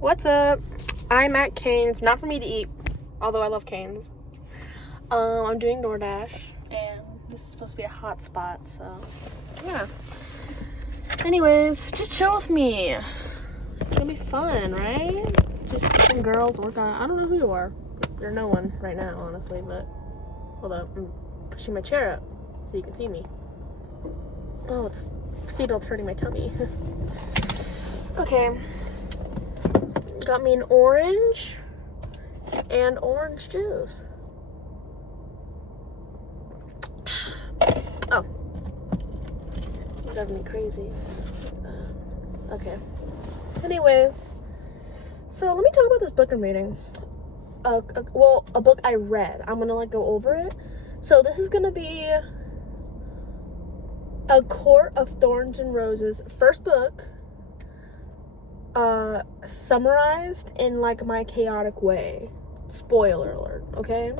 What's up? I'm at Cane's, not for me to eat, although I love Cane's. I'm doing DoorDash, and this is supposed to be a hot spot, so yeah. Anyways, just chill with me. It's gonna be fun, right? Just some girls work on. I don't know who you are. You're no one right now, honestly, but hold up. I'm pushing my chair up so you can see me. Oh, it's seatbelt's hurting my tummy. Okay. Got me an orange and orange juice. Oh. Driving me crazy. Okay. Anyways, so let me talk about this book I'm reading. A book I read. I'm gonna go over it. So this is gonna be A Court of Thorns and Roses. First book. Summarized in my chaotic way. Spoiler alert, okay?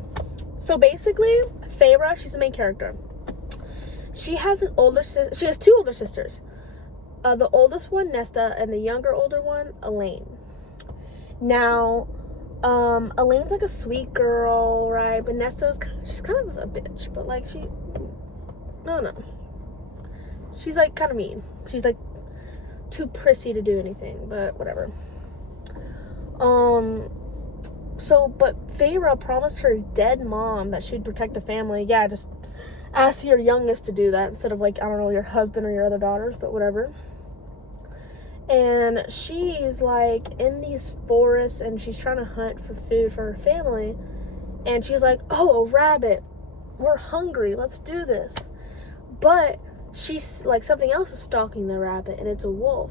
So basically, Feyre, she's the main character. She has two older sisters. The oldest one, Nesta, and the younger older one, Elaine. Now, Elaine's a sweet girl, right? But Nesta's she's kind of a bitch, but I don't know. She's kind of mean. She's too prissy to do anything, but whatever. But Feyre promised her dead mom that she'd protect the family. Yeah, just ask your youngest to do that instead of I don't know, your husband or your other daughters, but whatever. And she's in these forests and she's trying to hunt for food for her family. And she's oh, a rabbit. We're hungry. Let's do this. But she's something else is stalking the rabbit, and it's a wolf.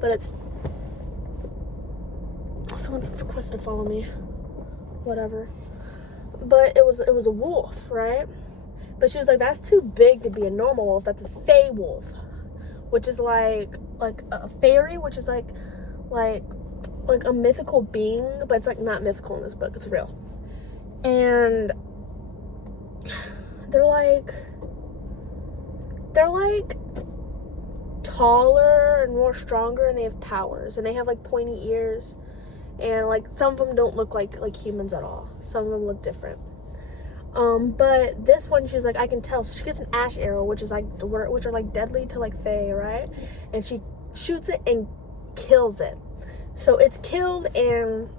But it's someone requested to follow me. Whatever. But it was a wolf, right? But she was that's too big to be a normal wolf. That's a fey wolf, which is like a fairy, which is like a mythical being, but it's not mythical in this book. It's real. And they're taller and more stronger, and they have powers, and they have pointy ears, and some of them don't look like humans at all. Some of them look different. But this one, she's I can tell. So she gets an ash arrow, which is which are deadly to fae, right? And she shoots it and kills it. So it's killed, and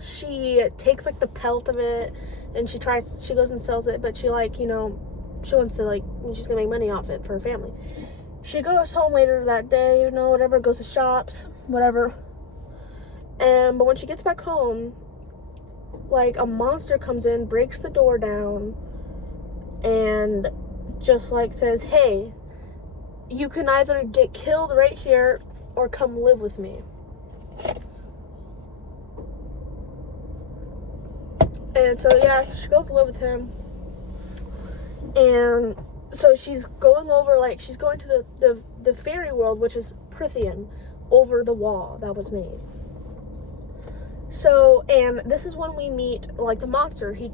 she takes the pelt of it, and she goes and sells it, but she she wants to she's gonna make money off it for her family. She goes home later that day, whatever, goes to shops, whatever. But when she gets back home, a monster comes in, breaks the door down, and just says, hey, you can either get killed right here or come live with me. And so so she goes to live with him. And so she's going over, she's going to the fairy world, which is Prithian, over the wall that was made. So, and this is when we meet, the monster. He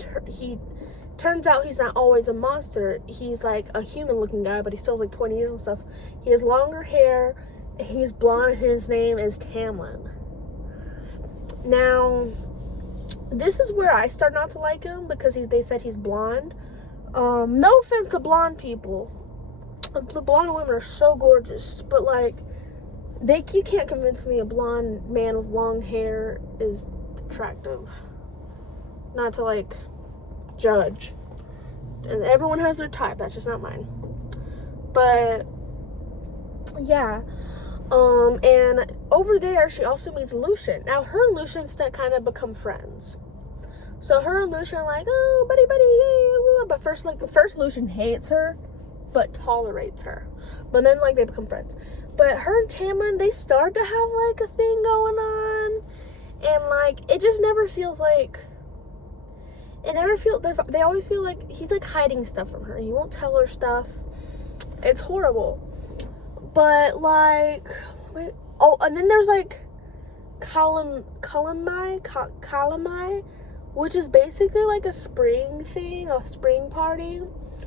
turns out he's not always a monster. He's, a human-looking guy, but he still has, pointy ears and stuff. He has longer hair. He's blonde, and his name is Tamlin. Now, this is where I start not to like him, because they said he's blonde. No offense to blonde people. The blonde women are so gorgeous, but you can't convince me a blonde man with long hair is attractive. Not to judge. And everyone has their type. That's just not mine. But yeah. And over there she also meets Lucian. Now her and Lucian kind of become friends. So her and Lucian are oh, buddy, yeah. But first Lucian hates her, but tolerates her. But then, they become friends. But her and Tamlin, they start to have, a thing going on. And, it just never feels they always feel he's, hiding stuff from her. He won't tell her stuff. It's horrible. But, and then there's, Calamai, which is basically a spring thing, a spring party,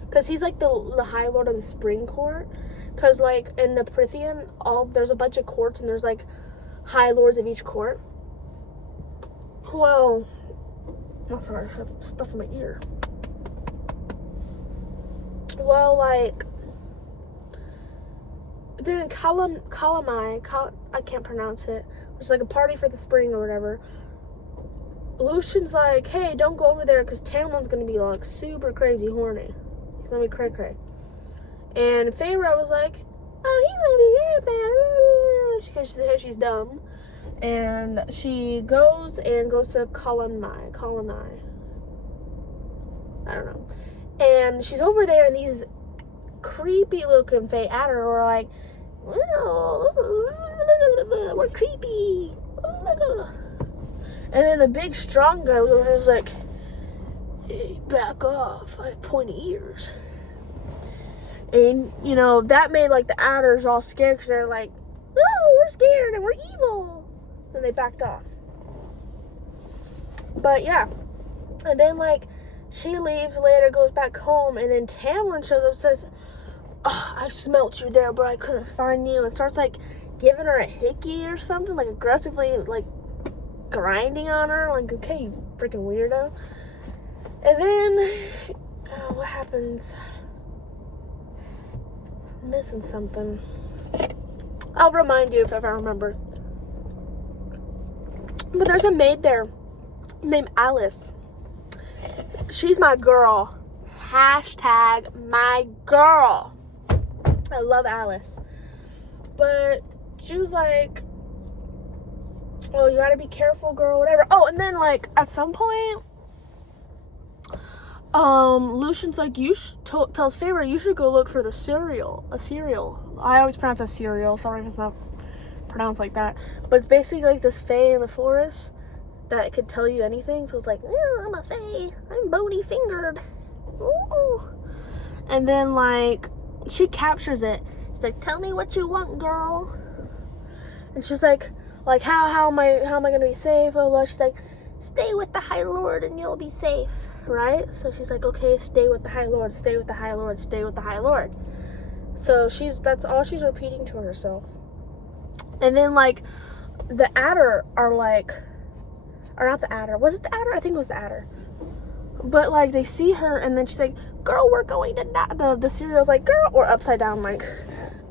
because he's the High Lord of the Spring Court. Because in the Prithian, there's a bunch of courts, and there's High Lords of each court. Well, I'm sorry, I have stuff in my ear. Well, like, during I can't pronounce it, which is like a party for the spring or whatever, Lucian's like, hey, don't go over there because Tamlin's gonna be like super crazy horny. He's gonna be cray-cray. And Feyre was like, oh, he's gonna be good, man. She's dumb. And she goes to Colony. I don't know. And she's over there, and these creepy looking Fae Adder are like, we're creepy. And then the big strong guy was like, hey, back off, I have pointy ears. And, you know, that made, like, the adders all scared because they're like, oh, we're scared and we're evil. Then they backed off. But, yeah. And then, like, she leaves later, goes back home, and then Tamlin shows up and says, oh, I smelt you there, but I couldn't find you. And starts, like, giving her a hickey or something, like, aggressively, like, grinding on her. Like, okay, you freaking weirdo. And then, what happens? I'm missing something. I'll remind you if I remember. But there's a maid there named Alice. She's my girl. Hashtag my girl. I love Alice. But she was like, well, you gotta be careful, girl, whatever. Oh, and then, like, at some point, Lucian's like, tells Feyre, you should go look for a cereal. I always pronounce it cereal. Sorry if it's not pronounced like that. But it's basically like this fae in the forest that could tell you anything. So it's like, I'm a fae. I'm bony fingered. Ooh. And then, like, she captures it. It's like, tell me what you want, girl. And she's like, how am I gonna be safe? Well, she's like, stay with the High Lord and you'll be safe, right? So she's like, okay, stay with the High Lord, stay with the High Lord, stay with the High Lord. So that's all she's repeating to herself. And then, like, the Adder are like, or not the Adder, was it the Adder? I think it was the Adder. But, like, they see her, and then she's like, girl, we're going to die. The cereal's like, girl, or upside down, like,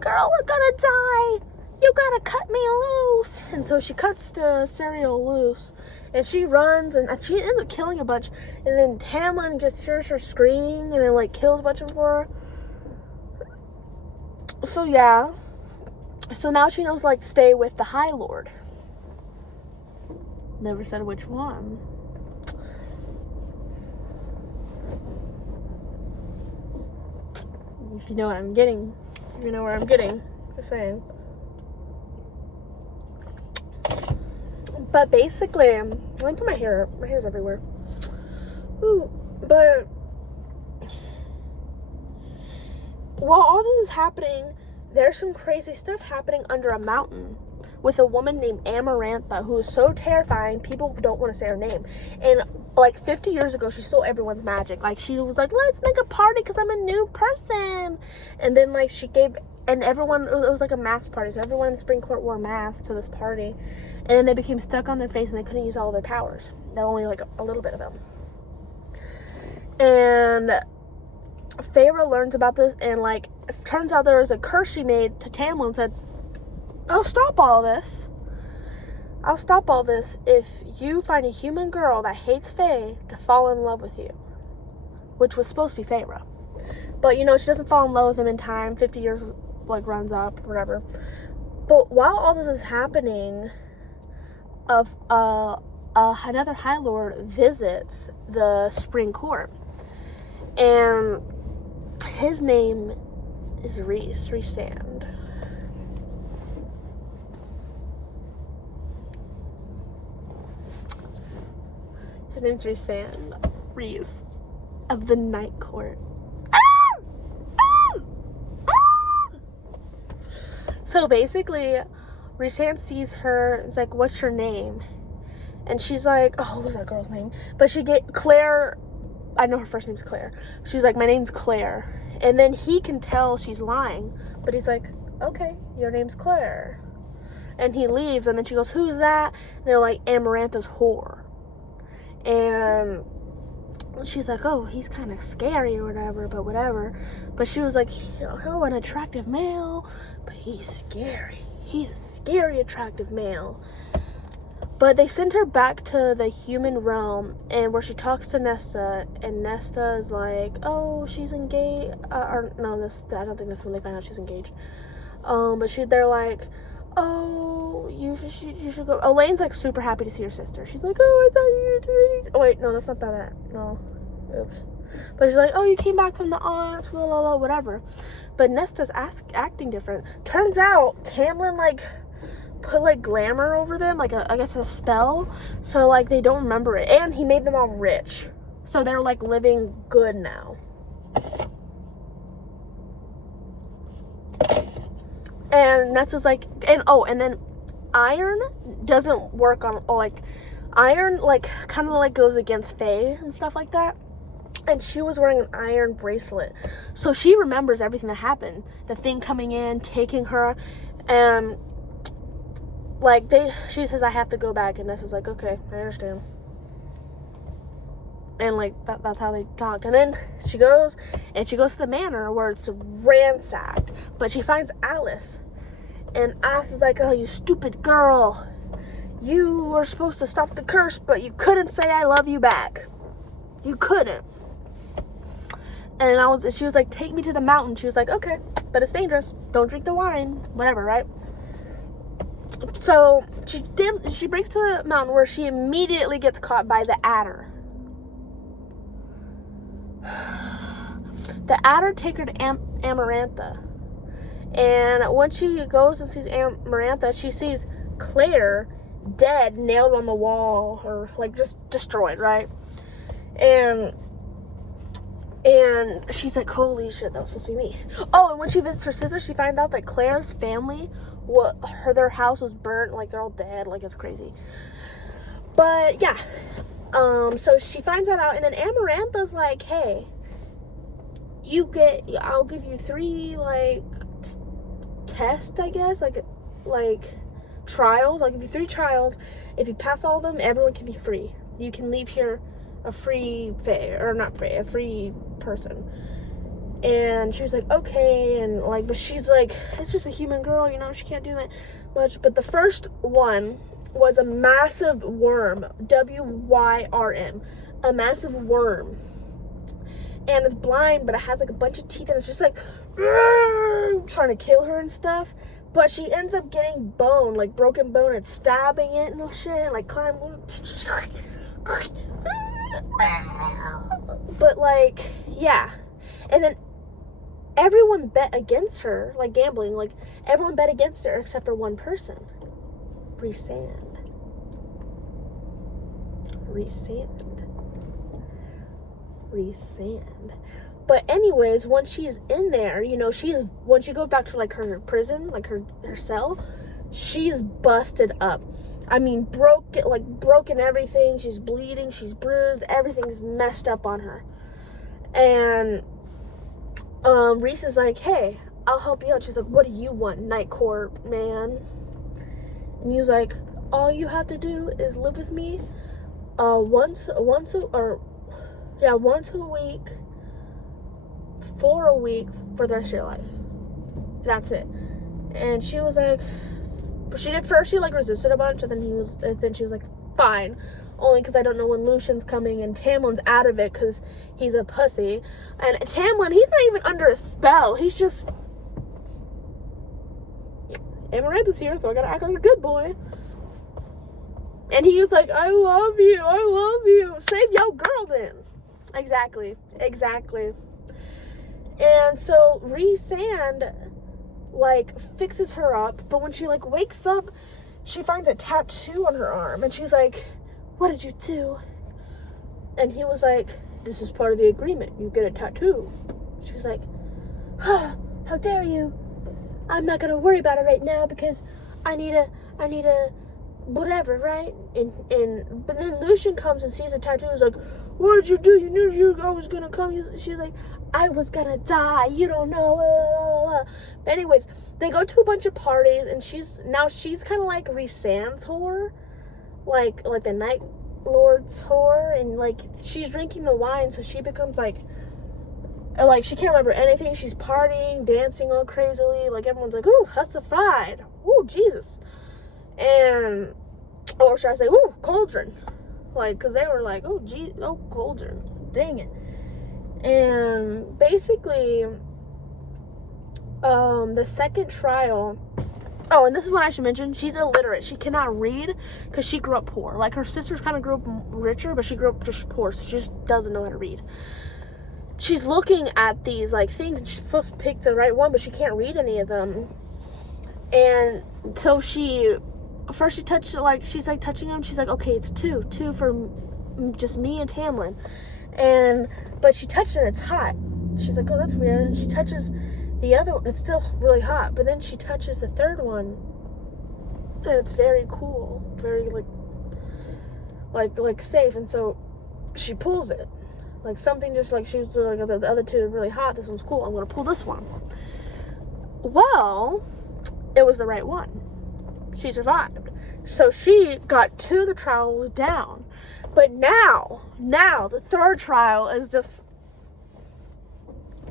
girl, we're gonna die. You gotta cut me loose. And so she cuts the cereal loose, and she runs, and she ends up killing a bunch. And then Tamlin just hears her screaming, and then, like, kills a bunch of them for her. So, yeah. So now she knows, like, stay with the High Lord. Never said which one. If you know what I'm getting. If you know where I'm getting. Just saying. But basically, let me put my hair up. My hair's everywhere. Ooh, but while all this is happening, there's some crazy stuff happening under a mountain with a woman named Amarantha who is so terrifying, people don't want to say her name. And, like, 50 years ago, she stole everyone's magic. Like, she was like, let's make a party because I'm a new person. And then, like, she gave, and everyone, it was like a mask party. So everyone in Spring Court wore masks to this party. And then they became stuck on their face and they couldn't use all their powers. Only, like, a little bit of them. And Feyre learns about this, and, like, it turns out there was a curse she made to Tamlin and said, I'll stop all this if you find a human girl that hates Fae to fall in love with you. Which was supposed to be Feyre. But, you know, she doesn't fall in love with him in time. 50 years, like, runs up, whatever. But while all this is happening, another High Lord visits the Spring Court. And his name is Rhysand. His name's Rhys of the Night Court. So basically, Rhysand sees her. It's like, what's your name? And she's like, oh, what was that girl's name? But Claire. I know her first name's Claire. She's like, my name's Claire. And then he can tell she's lying. But he's like, okay, your name's Claire. And he leaves, and then she goes, who's that? And they're like, Amarantha's whore. And she's like, oh, he's kind of scary or whatever, but whatever. But she was like, oh, an attractive male, but he's scary. He's a scary, attractive male. But they send her back to the human realm, and where she talks to Nesta, and Nesta is like, oh, she's engaged. Or no, I don't think that's when they find out she's engaged. But they're like, oh, you should go. Elaine's like super happy to see her sister. She's like, oh, I thought you were doing. Oh wait, no, that's not that. No, oops. But she's like, oh, you came back from the aunts, blah, blah, blah, whatever. But Nesta's acting different. Turns out Tamlin like put like glamour over them, like I guess a spell, so like they don't remember it. And he made them all rich, so they're like living good now. And Nesta's like, and then iron doesn't work on, like, iron, like, kind of, like, goes against Faye and stuff like that. And she was wearing an iron bracelet. So she remembers everything that happened. The thing coming in, taking her, and, like, she says, I have to go back. And Nesta's like, okay, I understand. And, like, that's how they talked. And then she goes to the manor where it's ransacked. But she finds Alice. And Alice is like, oh, you stupid girl. You were supposed to stop the curse, but you couldn't say I love you back. You couldn't. And she was like, take me to the mountain. She was like, okay, but it's dangerous. Don't drink the wine. Whatever, right? So she breaks to the mountain where she immediately gets caught by the adder. The adder take her to Amarantha. And when she goes and sees Amarantha, she sees Claire dead, nailed on the wall, or like just destroyed, right? And she's like, holy shit, that was supposed to be me. Oh, and when she visits her sister, she finds out that Claire's family, their house was burnt, like they're all dead, like it's crazy. But yeah, so she finds that out, and then Amarantha's like, hey, I'll give you 3 like tests, I guess, like trials. I'll give you 3 trials. If you pass all of them, everyone can be free. You can leave here a free a free person. And she was like, okay, and like, but she's like, it's just a human girl, she can't do that much. But the first one was a massive worm, WYRM, a massive worm. And it's blind, but it has like a bunch of teeth, and it's just like trying to kill her and stuff. But she ends up getting bone, like broken bone, and stabbing it and shit, and like climbing. But like, yeah. And then everyone bet against her, like gambling, like everyone bet against her except for one person. Rhysand. But anyways, when she's in there, when she goes back to like her prison, like her cell, she's busted up. I mean, broken everything. She's bleeding, she's bruised, everything's messed up on her. And Rhys is like, hey, I'll help you out. She's like, what do you want, Night Court man? And he's like, all you have to do is live with me once a week for a week for the rest of your life. That's it. And she was like, she like resisted a bunch, and then she was like, fine, only because I don't know when Lucian's coming, and Tamlin's out of it because he's a pussy. And Tamlin, he's not even under a spell, he's just, Amarantha's here, so I gotta act like a good boy. And he was like, I love you, save your girl then. Exactly. And so Rhysand like fixes her up, but when she like wakes up, she finds a tattoo on her arm, and she's like, what did you do? And he was like, this is part of the agreement, you get a tattoo. She's like, how dare you? I'm not gonna worry about it right now because I need a whatever, right? But then Lucian comes and sees the tattoo and is like, what did you do? You knew you was gonna come. She's like, I was gonna die. You don't know. But anyways, they go to a bunch of parties, and she's kind of like Rhysand's whore, like the night Lord's whore, and like she's drinking the wine, so she becomes like she can't remember anything. She's partying, dancing all crazily. Like everyone's like, ooh, hussified. Ooh, Jesus. And, or should I say, ooh, cauldron. Like, because they were like, oh, gee, oh, cauldron. Dang it. And basically, the second trial, oh, and this is what I should mention, she's illiterate. She cannot read because she grew up poor. Like, her sisters kind of grew up richer, but she grew up just poor, so she just doesn't know how to read. She's looking at these, like, things, and she's supposed to pick the right one, but she can't read any of them. And so first she touched it, like, she's, like, touching them. She's like, okay, it's two for just me and Tamlin. But she touched it, and it's hot. She's like, oh, that's weird. And she touches the other one. It's still really hot. But then she touches the third one, and it's very cool. Very, like safe. And so she pulls it. Like, something just, like, she was like, the other two are really hot. This one's cool. I'm going to pull this one. Well, it was the right one. She survived. So she got 2 of the trials down. But now, the third trial is just,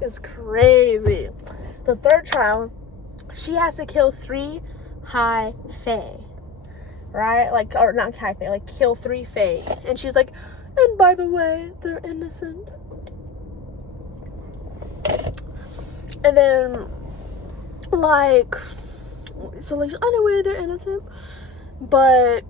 it's crazy. The third trial, she has to kill 3 high fae. Right? Like, or not high fae, like, kill 3 fae. And she's like, and by the way, they're innocent. And then, like, so, like, anyway, they're innocent. But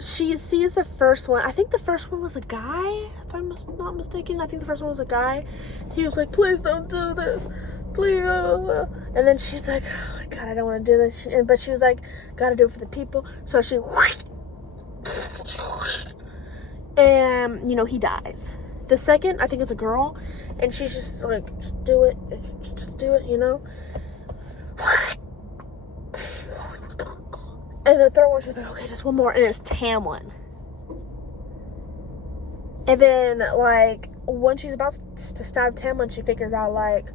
she sees the first one. I think the first one was a guy, if I'm not mistaken. I think the first one was a guy. He was like, please don't do this. Please. And then she's like, oh my God, I don't want to do this. But she was like, gotta do it for the people. So she, and, you know, he dies. The second, I think it's a girl. And she's just like, just do it. Just do it, you know. And the third one, she's like, okay, just one more. And it's Tamlin. And then, like, when she's about to stab Tamlin, she figures out, like,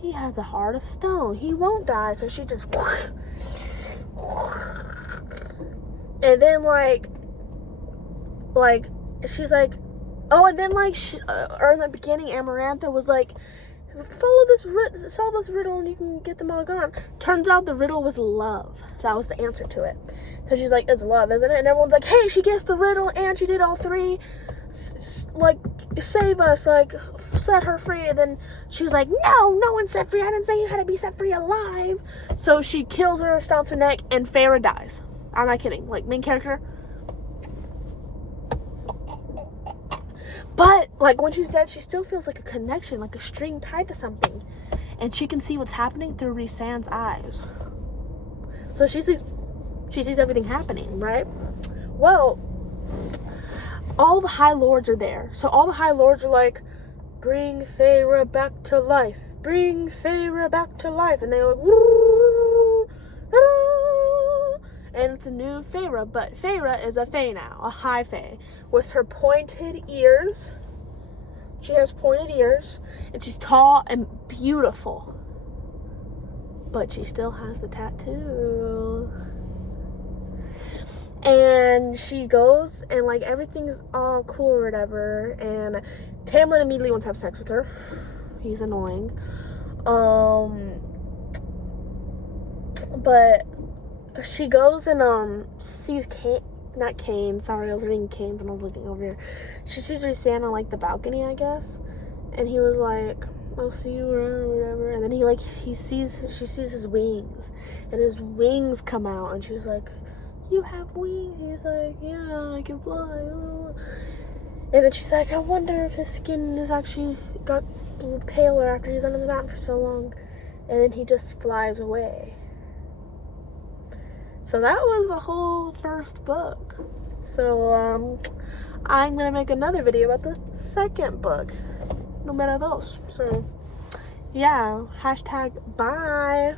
he has a heart of stone. He won't die. So she just... And then, like, she's like... Oh, and then, like, or in the beginning, Amarantha was like, solve this riddle and you can get them all gone. Turns out the riddle was love. That was the answer to it. So she's like, it's love, isn't it? And everyone's like, hey, she guessed the riddle and she did all 3. Like, save us, like, set her free. And then she was like, no one set free. I didn't say you had to be set free alive. So she kills her, stomps her neck, and Feyre dies. I'm not kidding. Like, main character. But, like, when she's dead, she still feels like a connection, like a string tied to something. And she can see what's happening through Rhysand's eyes. So she sees everything happening, right? Well, all the High Lords are there. So all the High Lords are like, bring Feyre back to life. Bring Feyre back to life. And they're like, woo, ah. And it's a new Feyre. But Feyre is a Fae now, a high Fae. With her pointed ears. She has pointed ears. And she's tall and beautiful. But she still has the tattoo. And she goes and, like, everything's all cool or whatever. And Tamlin immediately wants to have sex with her. He's annoying. But she goes and sees sorry, I was reading Canes and I was looking over here. She sees Rhysand on, like, the balcony, I guess. And he was like, I'll see you around or whatever. And then she sees his wings. And his wings come out. And she's like, you have wings? He's like, yeah, I can fly. And then she's like, I wonder if his skin has actually got paler after he's under the mountain for so long. And then he just flies away. So that was the whole first book. So, I'm going to make another video about the second book. Número 2. So, yeah. #bye.